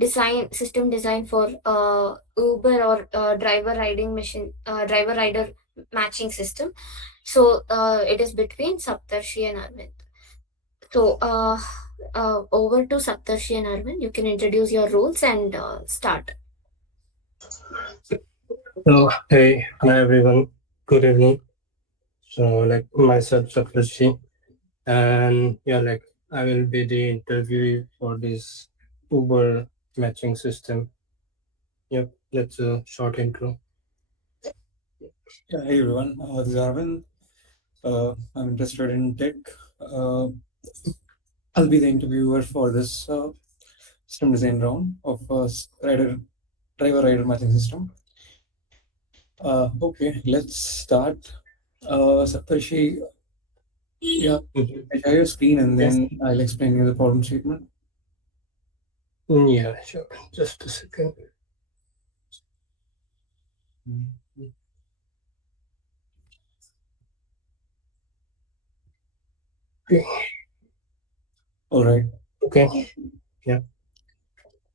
system design for Uber or driver rider matching system. So it is between Saptarshi and Aravind. So over to Saptarshi and Aravind. You can introduce your roles and start. So, hey, hi everyone. Good evening. So, myself, Saptarshi, and I will be the interviewee for this Uber matching system. Yep, that's a short intro. Yeah, hey everyone, this is Aravind. I'm interested in tech. Uh, I'll be the interviewer for this system design round of driver-rider matching system. Okay, let's start. Saptarshi, yeah, I share your screen and then I'll explain you the problem statement. Yeah, sure. Just a second. Okay. All right. Okay. Yeah.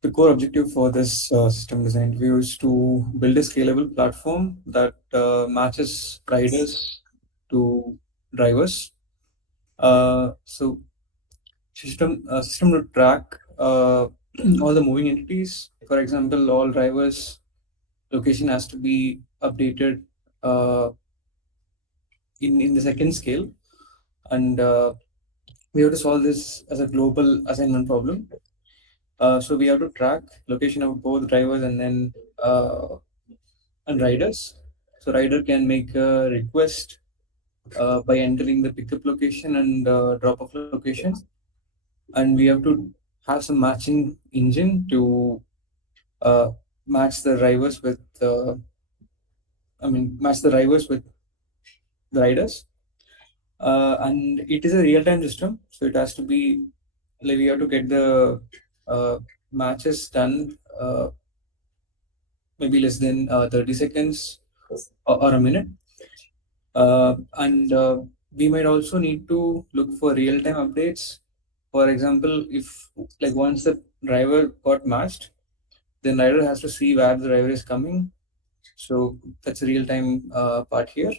The core objective for this system design review is to build a scalable platform that matches riders to drivers. So system to track all the moving entities. For example, all drivers' location has to be updated uh, in the second scale, and we have to solve this as a global assignment problem. So we have to track location of both drivers and riders. So rider can make a request by entering the pickup location and drop off location, and we have to have some matching engine to uh, match the drivers with match the drivers with the riders. And it is a real-time system, so it has to be like we have to get the matches done maybe less than 30 seconds or a minute. And we might also need to look for real-time updates. For example, if like once the driver got matched, then rider has to see where the driver is coming. So that's a real-time part here.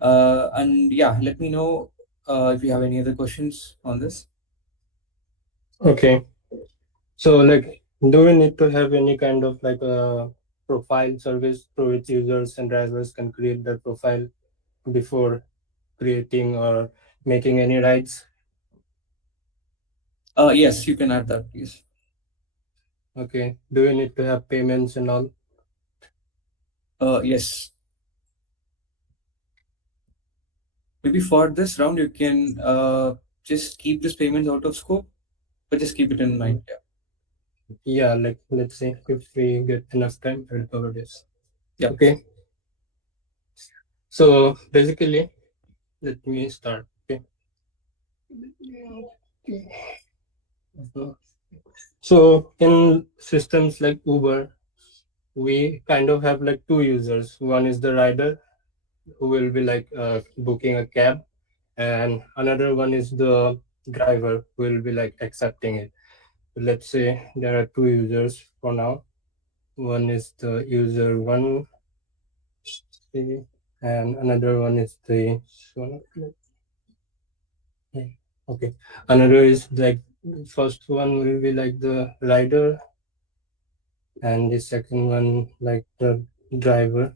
And yeah, let me know if you have any other questions on this. Okay. So, do we need to have any kind of a profile service through which users and drivers can create their profile before creating or making any rides? Yes, you can add that, please. Okay. Do we need to have payments and all? Yes. Maybe for this round, you can just keep this payments out of scope, but just keep it in mind. Yeah. Yeah, let's say if we get enough time, we'll cover this. Yeah. Okay. So basically, let me start. Okay. So in systems like Uber, we kind of have like two users. One is the rider who will be booking a cab, and another one is the driver who will be like accepting it. Let's say there are two users for now. One is the user one, and another one is the okay. Another is like first one will be like the rider, and the second one like the driver.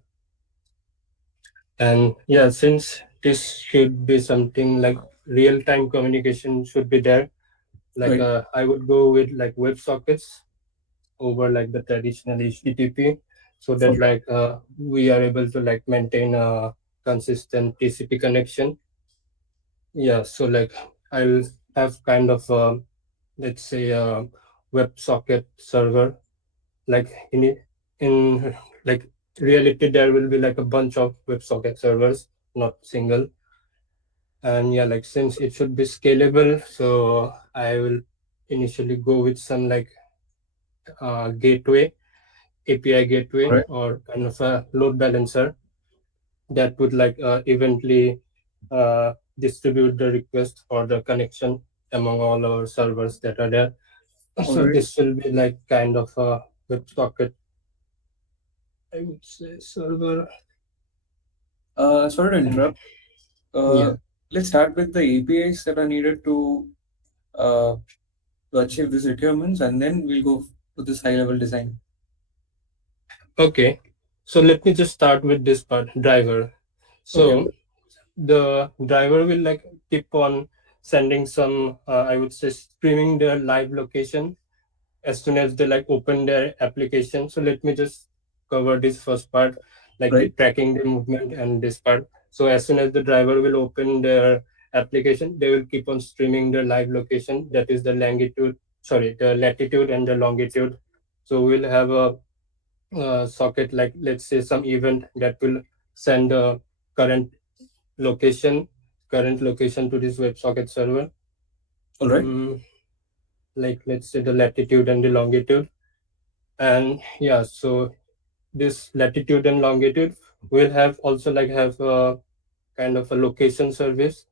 And yeah, since this should be something like real-time communication should be there, Right. I would go with like WebSockets over like the traditional HTTP, so that we are able to like maintain a consistent TCP connection. Yeah, so I will have kind of let's say a WebSocket server. Like in like reality, there will be like a bunch of WebSocket servers, not single. And yeah, like since it should be scalable, so I will initially go with some gateway, API gateway, Right. or kind of a load balancer that would eventually distribute the request for the connection among all our servers that are there. All So right. this will be like kind of a WebSocket, I would say, server. Sorry to And interrupt. Uh, yeah, let's start with the APIs that are needed uh, to achieve these requirements, and then we'll go to this high-level design. okay. So let me just start with this part, driver. Okay. So the driver will like keep on sending some, I would say, streaming their live location as soon as they like open their application. So let me just cover this first part, like the Right. tracking the movement and this part. So as soon as the driver will open their application, they will keep on streaming their live location, that is the longitude, sorry, the latitude and the longitude. So we'll have a socket, like let's say some event that will send a current location current location to this WebSocket server. All right. mm, like let's say the latitude and the longitude. And yeah, so this latitude and longitude will have also like have a kind of a location service,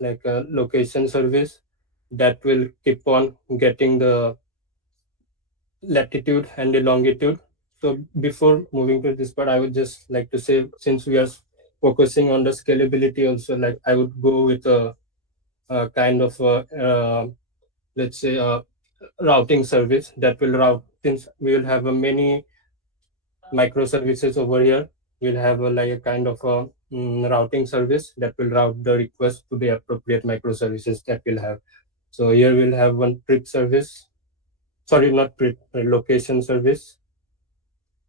like a location service that will keep on getting the latitude and the longitude. So before moving to this part, I would just like to say, since we are focusing on the scalability also, like I would go with a kind of a, let's say a routing service that will route, since we will have a many microservices over here. We'll have a, like a kind of a routing service that will route the request to the appropriate microservices that we'll have. So here we'll have one trip service, sorry, not trip, location service.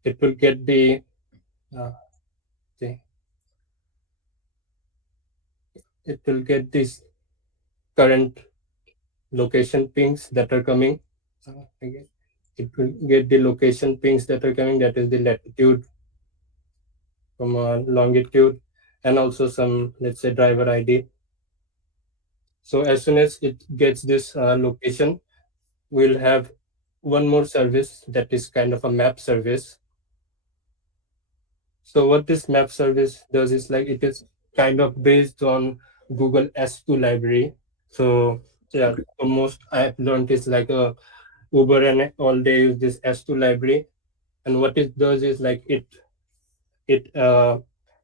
It will get uh, the it will get these current location pings that are coming. Again, it will get the location pings that are coming, that is the latitude from longitude, and also some, let's say, driver ID. So as soon as it gets this location, we'll have one more service that is kind of a map service. So what this map service does is like it is kind of based on Google S2 library. So yeah, Okay. the most I've learned is like Uber and all, they use this S2 library. And what it does is like it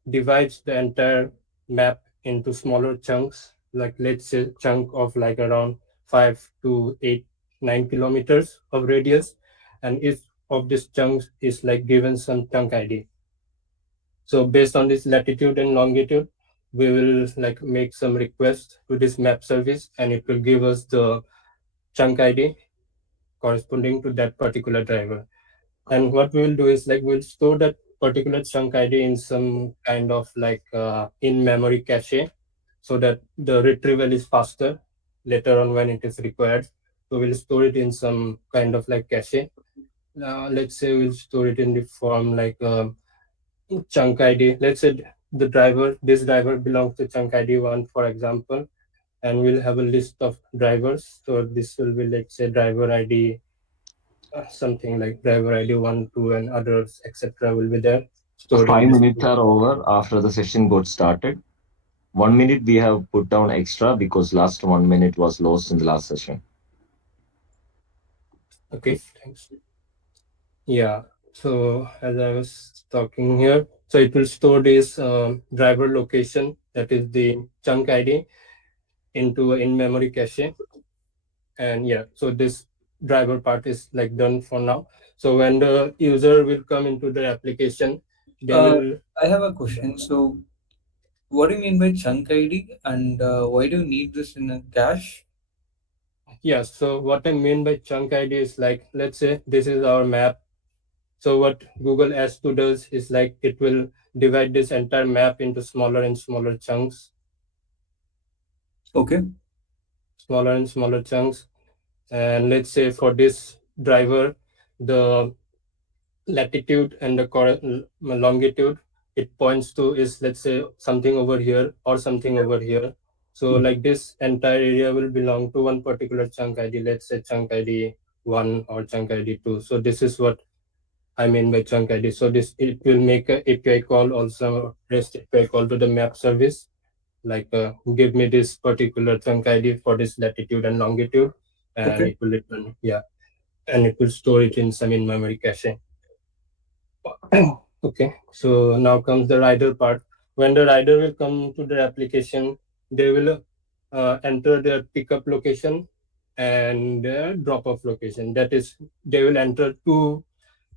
divides the entire map into smaller chunks, like let's say chunk of like around 5 to 8, 9 kilometers of radius, and each of these chunks is like given some chunk ID. So based on this latitude and longitude, we will like make some request to this map service, and it will give us the chunk ID corresponding to that particular driver. And what we will do is like we'll store that particular chunk ID in some kind of like in-memory cache, so that the retrieval is faster later on when it is required. So we'll store it in some kind of like cache. Let's say we'll store it in the form like chunk ID. Let's say this driver belongs to chunk ID 1, for example, and we'll have a list of drivers. So this will be, let's say, driver ID, something like driver ID 1, 2, and others, etc. will be there stored in Five this. minutes are over after the session got started. 1 minute we have put down extra because last 1 minute was lost in the last session. Okay, thanks. Yeah. So as I was talking here, so it will store this driver location, that is the chunk ID, into an in-memory cache. And yeah, so this driver part is like done for now. So when the user will come into the application, they Uh, will, I have a question. So, what do you mean by chunk ID, and why do you need this in a cache? yeah. So what I mean by chunk ID is like, let's say this is our map. So what Google S2 does is like it will divide this entire map into smaller and smaller chunks, Okay. smaller and smaller chunks. And let's say for this driver, the latitude and the longitude it points to is, let's say, something over here or something over here. So like this entire area will belong to one particular chunk ID, let's say chunk ID 1 or chunk ID 2. So this is what I mean by chunk ID. So this, it will make a API call, also REST API call to the map service, like give me this particular chunk ID for this latitude and longitude. and Okay. it will return, yeah, and it will store it in some in-memory cache. Okay, so now comes the rider part. When the rider will come to the application, they will enter their pickup location and their drop-off location. That is, they will enter two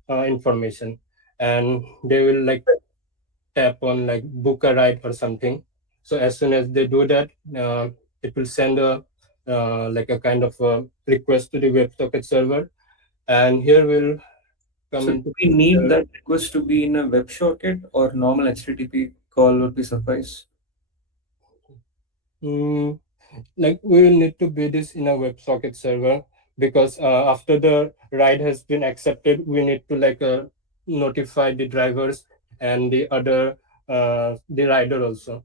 information, and they will like tap on like book a ride or something. So as soon as they do that, it will send a like a kind of a request to the WebSocket server, and here we'll come So do into we need picture. that request to be in a WebSocket or normal HTTP call would be suffice? Mm, like we will need to build this in a WebSocket server, because after the ride has been accepted, we need to like notify the drivers and the other the rider also,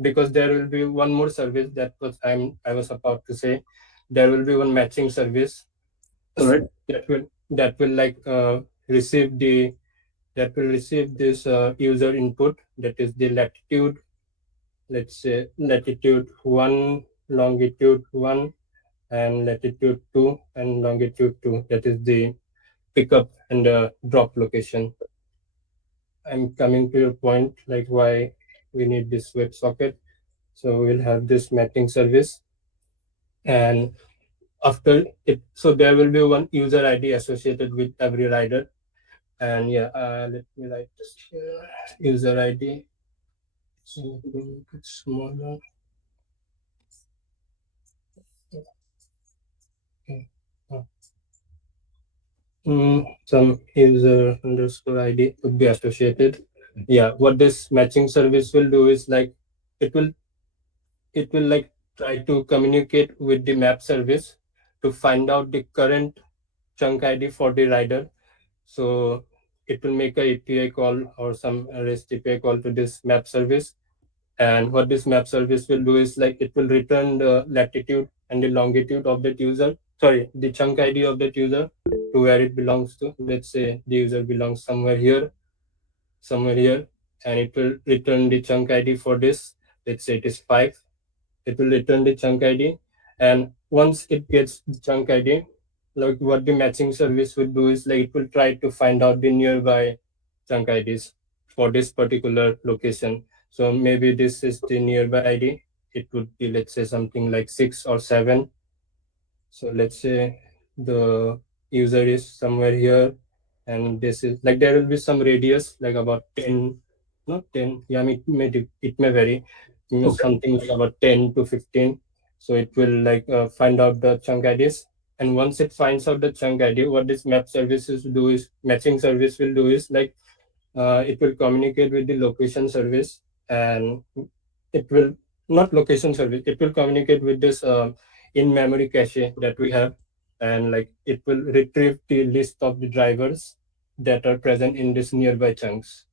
because there will be one more service that was I was about to say. There will be one matching service All right. that will like receive the that will receive this user input, that is the latitude, let's say latitude 1, longitude 1, and latitude 2 and longitude 2. That is the pickup and drop location. I'm coming to your point, like why we need this WebSocket. So we'll have this matching service, and after it, so there will be one user ID associated with every rider. And yeah, let me write this here. User ID. So let me make it smaller. Okay. Some user underscore ID would be associated. Yeah, what this matching service will do is like it will it will like try to communicate with the map service to find out the current chunk ID for the rider. So it will make a API call or some REST API call to this map service. And what this map service will do is like it will return the latitude and the longitude of that user, sorry, the chunk ID of that user to where it belongs to. Let's say the user belongs somewhere here, and it will return the chunk ID for this. Let's say it is 5. It will return the chunk ID, and once it gets the chunk ID, like what the matching service will do is like it will try to find out the nearby chunk IDs for this particular location. So maybe this is the nearby ID. It would be, let's say, something like 6 or 7. So let's say the user is somewhere here, and this is like there will be some radius like about 10, not 10, yeah, it may vary, Okay. something like about 10 to 15. So it will like find out the chunk IDs. And once it finds out the chunk ID, what this map services do is matching service will do is like it will communicate with the location service, and it will not location service, it will communicate with this in-memory cache that we have, and like it will retrieve the list of the drivers that are present in this nearby chunks.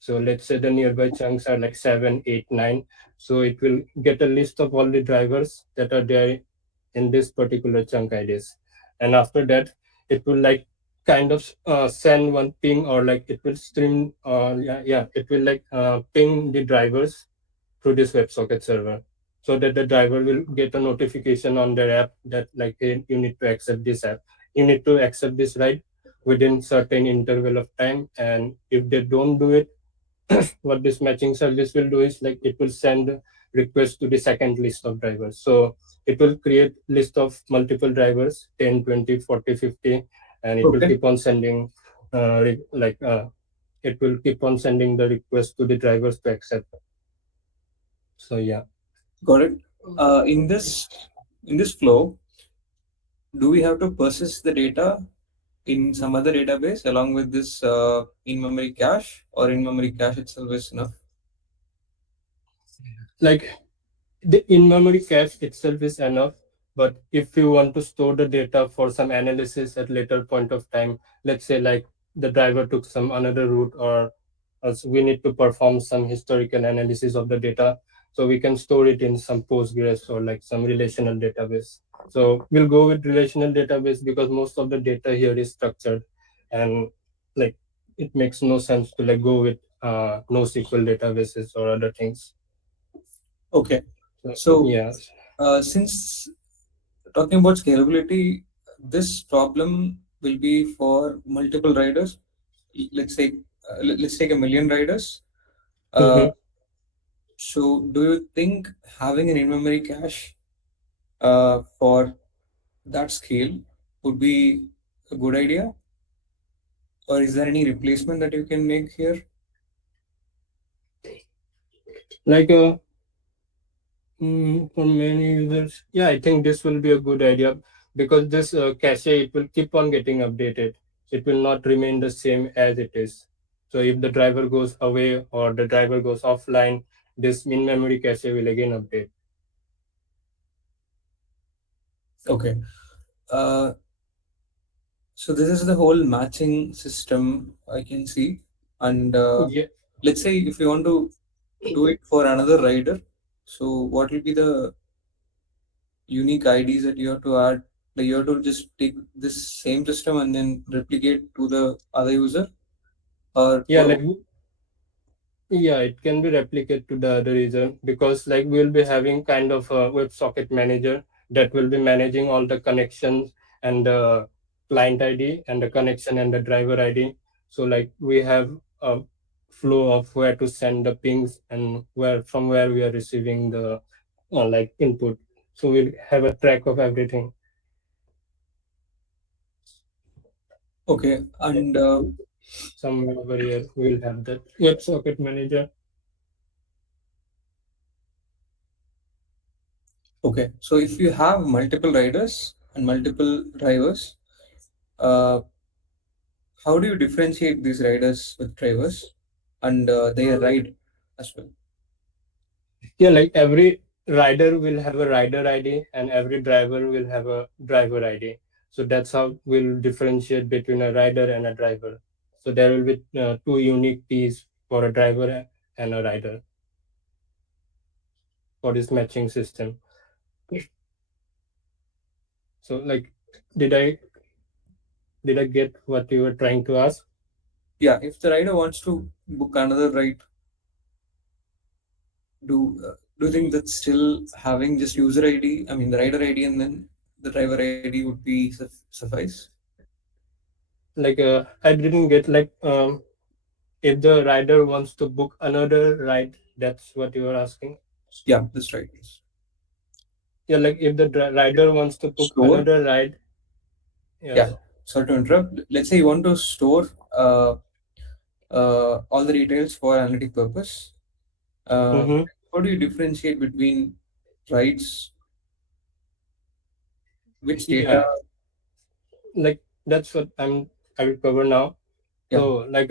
So let's say the nearby chunks are like 7, 8, 9. So it will get a list of all the drivers that are there in this particular chunk IDs. And after that, it will like kind of send one ping, or like it will stream, it will like ping the drivers through this WebSocket server, so that the driver will get a notification on their app that like, hey, you need to accept this app. You need to accept this ride within certain interval of time. And if they don't do it, what this matching service will do is like it will send request to the second list of drivers. So it will create list of multiple drivers, 10, 20, 40, 50, and it will Okay. keep on sending it will keep on sending the request to the drivers to accept. So yeah. Got it. In this flow, do we have to persist the data in some other database along with this in-memory cache, or in-memory cache itself is enough? Like the in-memory cache itself is enough, but if you want to store the data for some analysis at later point of time, let's say like the driver took some another route, or else we need to perform some historical analysis of the data, so we can store it in some Postgres or like some relational database. So we'll go with relational database because most of the data here is structured, and like it makes no sense to like go with NoSQL databases or other things. Okay. So So yeah. since Talking about scalability, this problem will be for multiple riders. Let's say let's take 1 million riders. Uh, Mm-hmm. so, do you think having an in-memory cache for that scale would be a good idea, or is there any replacement that you can make here? Like for many users, yeah, I think this will be a good idea because this cache, it will keep on getting updated. It will not remain the same as it is. So if the driver goes away or the driver goes offline, this in-memory cache will again update. Okay. Uh, so this is the whole matching system I can see, and Yeah, let's say if you want to do it for another rider, so what will be the unique IDs that you have to add? Like you have to just take this same system and then replicate to the other user, or yeah, like yeah, it can be replicated to the other user because like we'll be having kind of a WebSocket manager that will be managing all the connections and the client ID and the connection and the driver ID. So like we have a flow of where to send the pings and where from where we are receiving the like input. So we'll have a track of everything. okay, Like and somewhere over here we'll have that WebSocket manager. okay. So if you have multiple riders and multiple drivers, uh, how do you differentiate these riders with drivers and their ride as well? Yeah, like every rider will have a rider ID and every driver will have a driver ID. So that's how we'll differentiate between a rider and a driver. So there will be two unique keys for a driver and a rider for this matching system. So like, did I did I get what you were trying to ask? Yeah, if the rider wants to book another ride, do do you think that still having just user ID, I mean the rider ID and then the driver ID would be suffice? Like I didn't get like if the rider wants to book another ride, that's what you were asking. Yeah, that's right. Yes. Yeah, like if the rider wants to book Store. another ride, Yeah. yes. Sorry to interrupt. Let's say you want to store all the details for analytic purpose. Uh, Mm-hmm. how do you differentiate between rights, which data? Yeah, like that's what I will cover now. Yeah. So like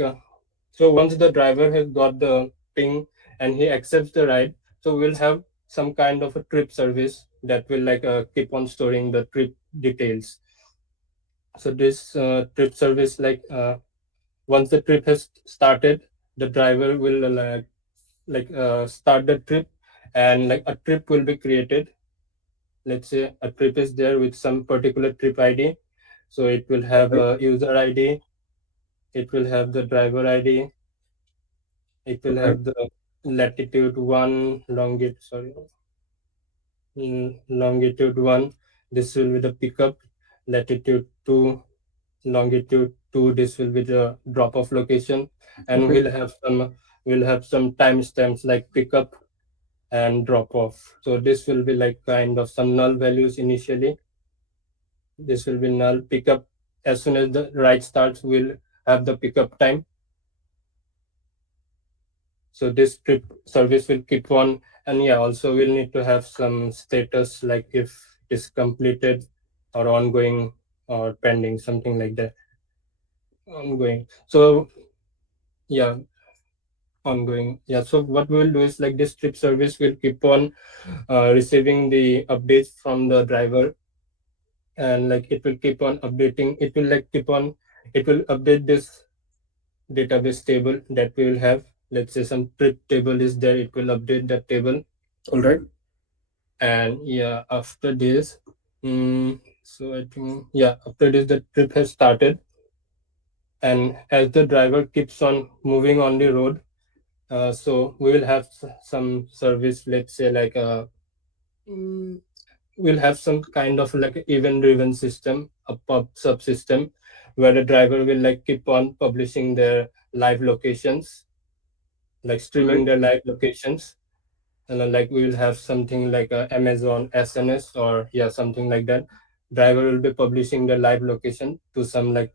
so once the driver has got the ping and he accepts the ride, so we'll have some kind of a trip service that will like keep on storing the trip details. So this trip service once the trip has started, the driver will start the trip and like a trip will be created. Let's say a trip is there with some particular trip ID. So it will have Right. a user ID, it will have the driver ID, it will Okay. have the latitude one, longitude, sorry, longitude one. This will be the pickup, latitude two, longitude two. This will be the drop-off location, and Okay. we'll have some timestamps like pickup and drop-off. So this will be like kind of some null values initially. This will be null pickup. As soon as the ride starts, we'll have the pickup time. So this trip service will keep on, and yeah, also we'll need to have some status like if it's completed or ongoing or pending, something like that. Ongoing. So yeah, ongoing. Yeah. So what we'll do is like this trip service will keep on receiving the updates from the driver, and like it will keep on updating. It will like keep on. It will update this database table that we will have. Let's say some trip table is there. It will update that table. All right. And yeah, after this, so I think yeah, after this the trip has started, and as the driver keeps on moving on the road, so we will have some service. Let's say like mm, we'll have some kind of like event driven system, a pub subsystem, where the driver will like keep on publishing their live locations, like Right. streaming their live locations. And then, like we will have something like a Amazon SNS, or yeah, something like that. Driver will be publishing the live location to some like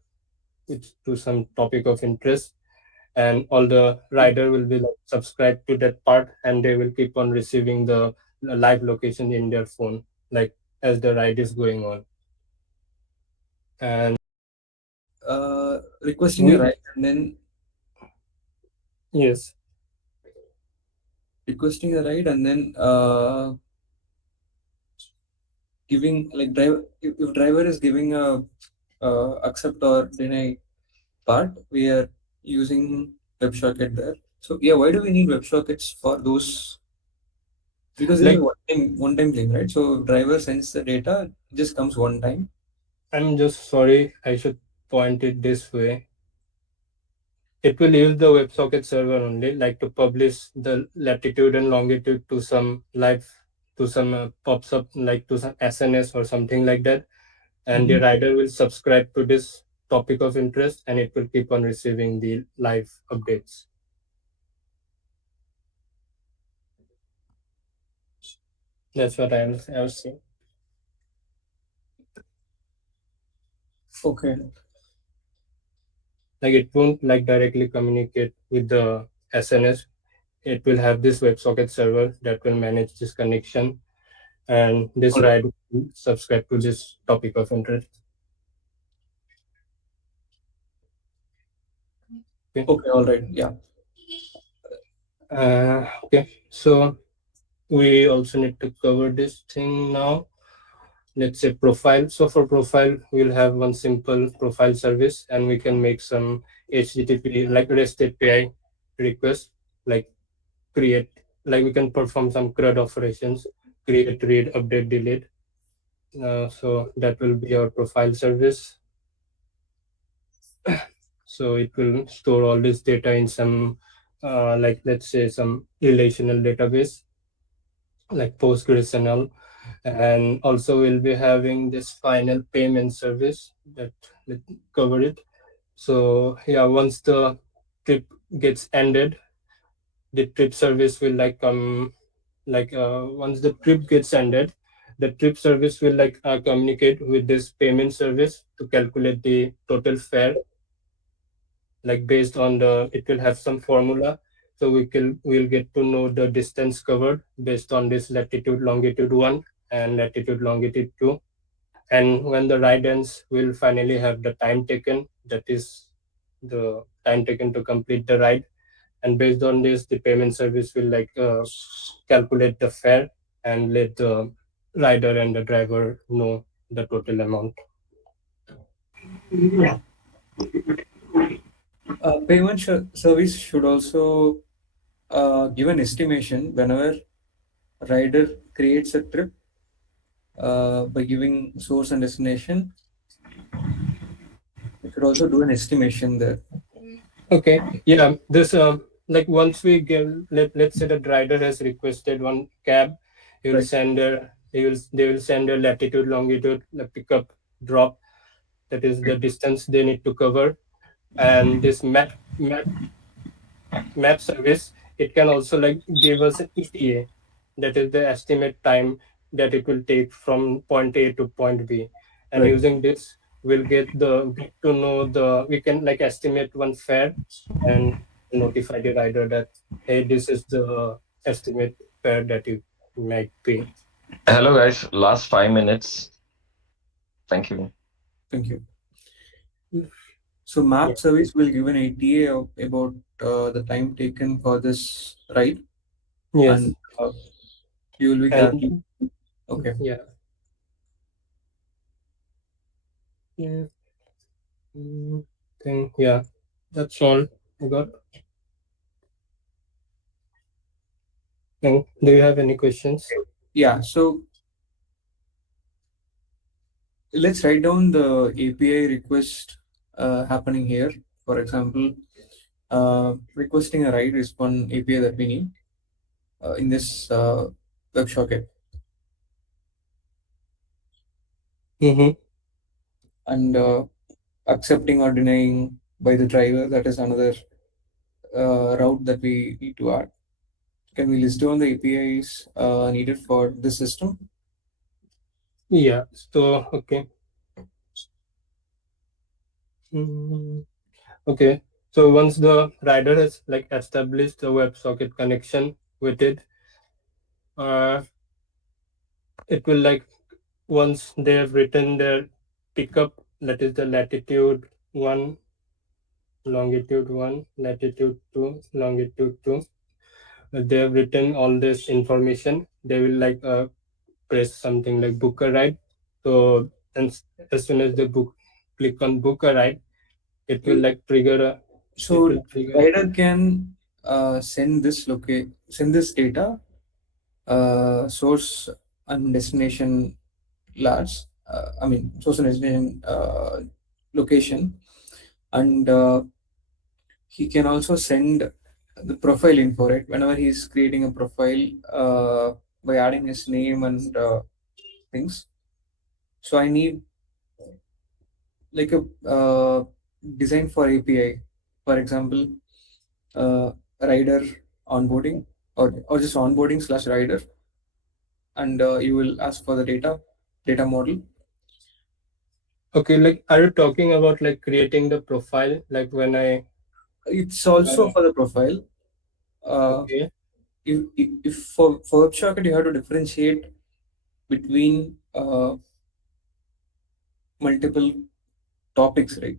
to some topic of interest, and all the rider will be like subscribed to that part, and they will keep on receiving the live location in their phone, like as the ride is going on. And Requesting a we ride and then yes, requesting a ride and then giving like driver if driver is giving a accept or deny part, we are using WebSocket there. So yeah, why do we need WebSockets for those? Because this is like one time thing, right? So driver sends the data, it just comes one time. I'm just sorry, I should point it this way. It will use the WebSocket server only, like to publish the latitude and longitude to some live, to some pops up like to some SNS or something like that, and the Mhm. rider will subscribe to this topic of interest, and it will keep on receiving the live updates. That's what I was saying. Okay. Like it won't like directly communicate with the SNS. It will have this WebSocket server that will manage this connection, and this All right. rider will subscribe to this topic of interest. Okay. Okay. All right. Yeah. Okay. So we also need to cover this thing now. Let's say profile. So for profile, we'll have one simple profile service, and we can make some HTTP like REST API request, like create, like we can perform some CRUD operations, create, read, update, delete. So that will be our profile service. So it will store all this data in some, like let's say some relational database, like Postgres and all. And also we'll be having this final payment service that will cover it. So yeah, once the trip gets ended, the trip service will like come like once the trip gets ended, the trip service will like communicate with this payment service to calculate the total fare, like based on the, it will have some formula, so we'll get to know the distance covered based on this latitude longitude 1 and latitude longitude 2. And when the ride ends, we'll finally have the time taken, that is the time taken to complete the ride. And based on this, the payment service will like calculate the fare and let the rider and the driver know the total amount. Service should also give an estimation whenever rider creates a trip by giving source and destination. We should also do an estimation there. Okay, yeah, this like once we give, let's say the rider has requested one cab, he will Right. send a, they will send a latitude longitude, the pickup drop, that is the distance they need to cover. And this map service, it can also like give us an ETA, that is the estimate time that it will take from point A to point B. And Right. using this, we'll get to know the, we can like estimate one fare and notify the rider that, hey, this is the estimate fare that you might pay. Hello, guys. Last 5 minutes. Thank you. Thank you. So map Yeah. service will give an ETA about the time taken for this ride, and Yes. you will be calculating. And Okay. yeah. Yeah. Think, yeah, that's all I got. And do you have any questions? Yeah. So let's write down the API request happening here. For example, requesting a ride is one API that we need in this WebSocket. Mm-hmm. and accepting or denying by the driver. That is another route that we need to add. Can we list down the APIs needed for this system? Yeah. So okay. Mm, okay. So once the rider has like established the WebSocket connection with it, uh, it will like once they have written their pickup, that is the latitude one, longitude one, latitude two, longitude two. They have written all this information. They will like press something like book a ride. So and as soon as they click on book a ride, it will like trigger a. It So will trigger. rider can send this data, source and destination large. I mean source and destination location, and he can also send the profile info, right? Whenever he's creating a profile, by adding his name and things. So I need like a design for API, for example, rider onboarding, or just onboarding slash rider, and you will ask for the data model. Okay, like are you talking about like creating the profile? Like when I It's also uh, for the profile. Uh, okay, if for WebSocket you have to differentiate between multiple topics, right?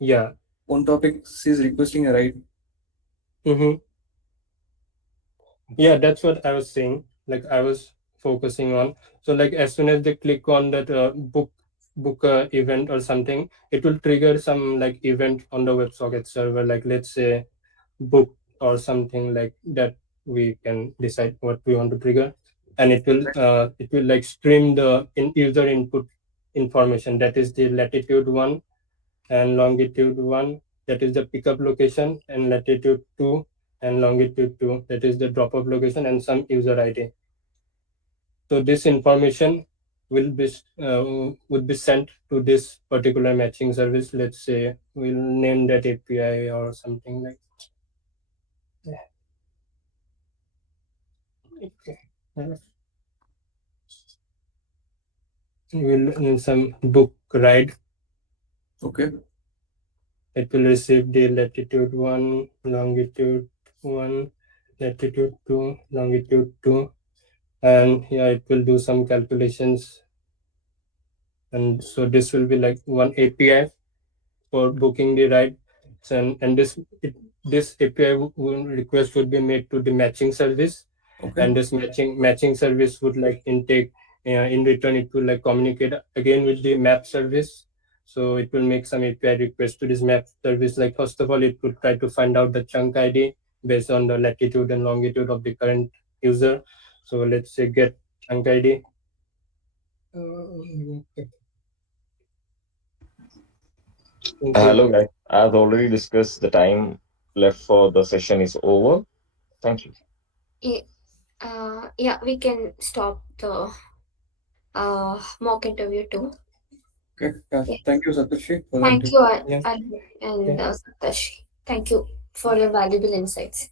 yeah. One topic is requesting a ride. Mm-hmm. Yeah, that's what I was saying. Like I was focusing on. So like as soon as they click on that book event or something, it will trigger some like event on the WebSocket server. Like let's say book or something like that. We can decide what we want to trigger, and it will like stream the user input information. That is the latitude one and longitude 1, that is the pickup location, and latitude 2 and longitude 2, that is the drop off location, and some user ID. So this information will be would be sent to this particular matching service. Let's say we'll name that API or something like that. Okay. We'll in some book ride. Okay. It will receive the latitude 1, longitude 1, latitude 2, longitude 2, and yeah, it will do some calculations. And so this will be like one API for booking the ride. And this API request would be made to the matching service, Okay. and this matching service would like intake in return it will like communicate again with the map service. So it will make some API request to this map service. Like first of all, it would try to find out the chunk ID based on the latitude and longitude of the current user. So let's say get chunk ID. Okay. Hello, guys. As already discussed, the time left for the session is over. Thank you. Yeah, yeah, we can stop the mock interview too. Okay. Yeah. Yeah. Thank you, Satoshi, for the Thank interview. you, Yeah. Arvind and Yeah. Saptarshi. Thank you for your valuable insights.